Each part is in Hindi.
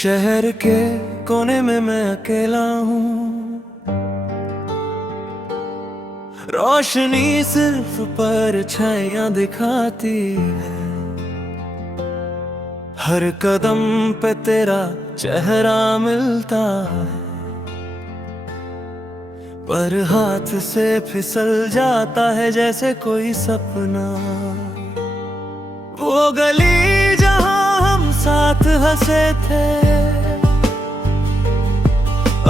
शहर के कोने में मैं अकेला हूँ, रोशनी सिर्फ परछाइयां दिखाती है। हर कदम पे तेरा चेहरा मिलता है, पर हाथ से फिसल जाता है जैसे कोई सपना। वो गली जहां हम साथ हंसे थे,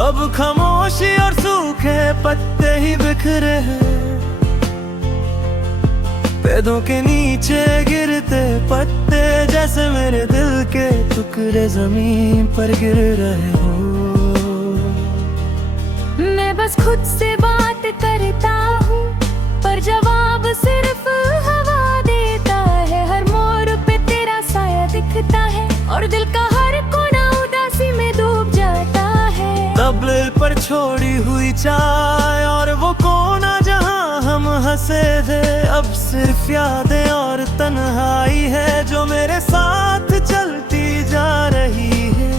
अब खामोशी और सूखे पत्ते ही बिखरे हैं। पेड़ों के नीचे गिरते पत्ते जैसे मेरे दिल के टुकड़े जमीन पर गिर रहे हो। मैं बस खुद से बात करता हूँ, पर जवाब सिर्फ हवा देता है। हर मोड़ पे तेरा साया दिखता है, और दिल का हर कोना उदासी में डूब जाता है। तबले पर छोड़ी हुई चाय और वो कोना जहां हम हंसे थे, अब सिर्फ यादें और तन्हाई है जो मेरे साथ चलती जा रही है।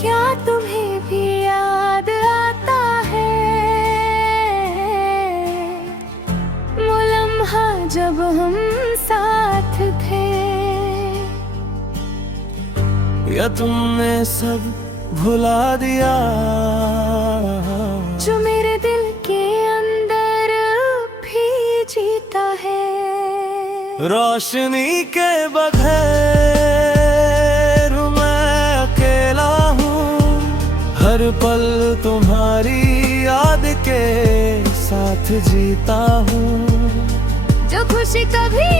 क्या तुम्हें भी याद आता है वो लम्हा जब हम साथ थे? या तुमने सब भुला दिया जो मेरे दिल के अंदर भी जीता है। रोशनी के बगैर मैं अकेला हूँ, हर पल तुम्हारी याद के साथ जीता हूँ। जो खुशी कभी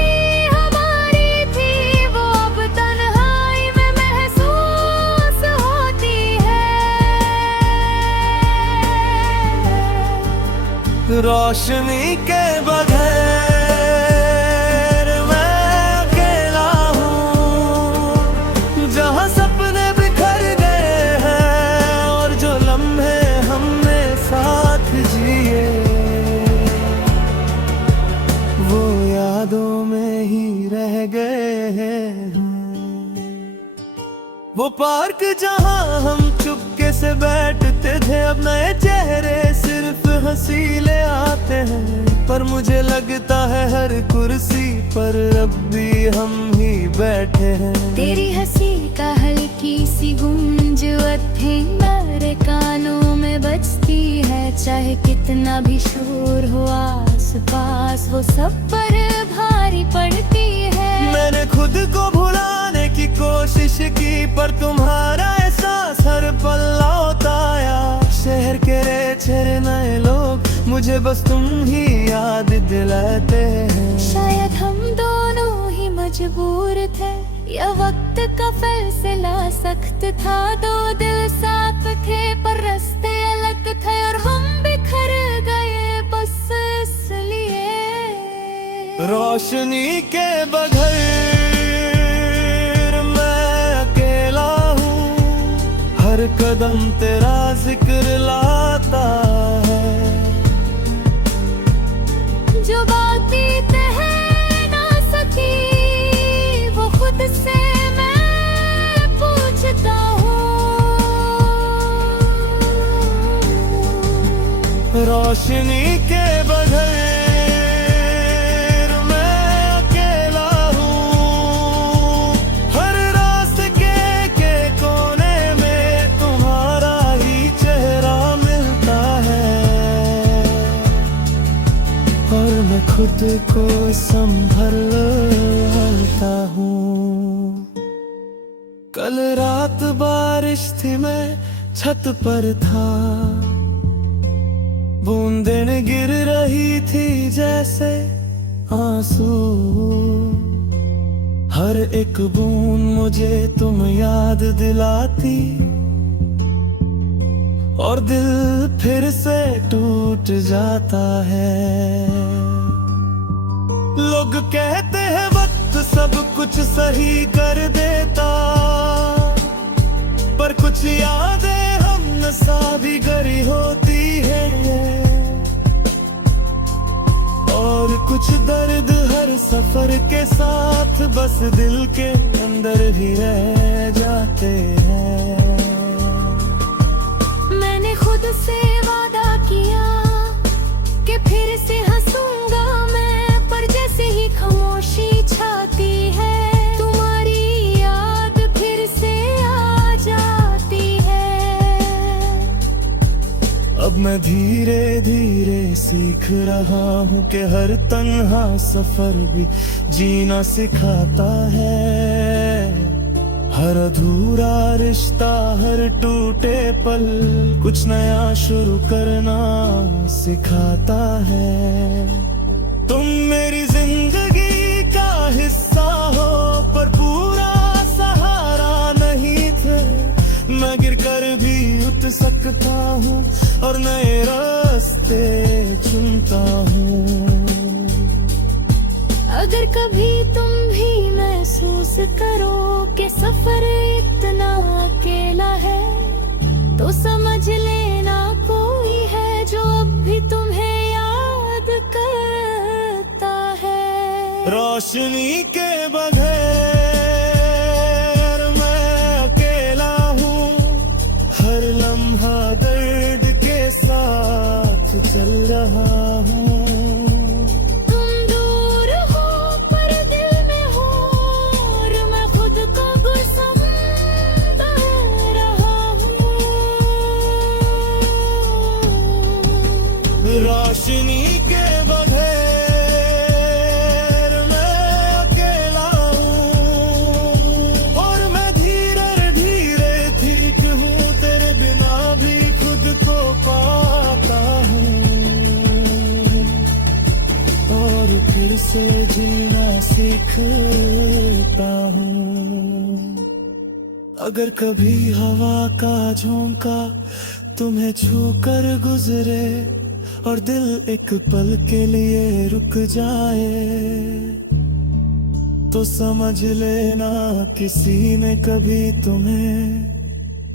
हमारी थी वो अब तन्हाई में महसूस होती है। रोशनी के बगैर मैं अकेला हूँ, जहाँ सपने बिखर गए हैं और जो लम्हे हमने साथ जिए वो यादों में ही रह गए हैं। वो पार्क जहाँ हम चुपके से बैठते थे, अब नए चेहरे सिर्फ हंसी ले आते हैं। पर मुझे लगता है हर कुर्सी पर अब भी हम ही बैठे हैं। तेरी हंसी का हल्की सी गूंज मेरे कानों में बजती है। चाहे कितना भी शोर हो आस पास, वो सब पर भारी पड़ती है। मैंने खुद को भुलाने की कोशिश की, पर तुम्हारा एहसास हर पल लौटाया। शहर के छेरे नए लोग, मुझे बस तुम ही याद दिलाते हैं। शायद हम दोनों ही मजबूर थे, या वक्त का फैसला सख्त था। दो दिल साथ थे पर रास्ते अलग थे, और हम बिखर गए बस इसलिए। रोशनी के बगैर मैं अकेला हूँ, हर कदम तेरा जिक्र लाता है। जो बातें कह ना सकी वो खुद से मैं पूछता हूँ। रोशनी के बगैर मैं अकेला हूँ, हर रास्ते के कोने में तुम्हारा ही चेहरा मिलता है। और मैं खुद को संभलता हूँ। कल रात बारिश थी, मैं छत पर था। बूंदें गिर रही थी जैसे आंसू, हर एक बूंद मुझे तुम याद दिलाती। और दिल फिर से टूट जाता है। लोग कहते हैं वक्त सब कुछ सही कर देता, पर कुछ यादें हम नशा भी गरी होती है। और कुछ दर्द हर सफर के साथ बस दिल के अंदर ही रह जाते हैं। अब मैं धीरे धीरे सीख रहा हूँ कि हर तन्हा सफर भी जीना सिखाता है। हर अधूरा रिश्ता, हर टूटे पल कुछ नया शुरू करना सिखाता है। तुम मेरी जिंदगी का हिस्सा हो पर पूरा सहारा नहीं थे। मैं गिरकर भी उठ सकता हूँ और नए रास्ते चुनता हूँ। अगर कभी तुम भी महसूस करो कि सफर इतना अकेला है, तो समझ लेना कोई है जो अब भी तुम्हें याद करता है। रोशनी के बगैर मैं अकेला हूँ, हर लम्हा दर्द के साथ चल रहा हूँ। रोशनी के बगैर मैं अकेला हूँ और मैं धीरे धीरे ठीक हूँ। तेरे बिना भी खुद को पाता हूँ और फिर से जीना सीखता हूँ। अगर कभी हवा का झोंका तुम्हें छू कर गुजरे और दिल एक पल के लिए रुक जाए, तो समझ लेना किसी ने कभी तुम्हें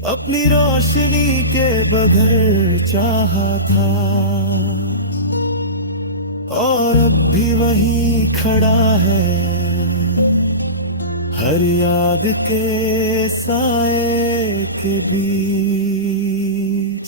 अपनी रोशनी के बगैर चाहा था। और अब भी वही खड़ा है, हर याद के साए के बीच।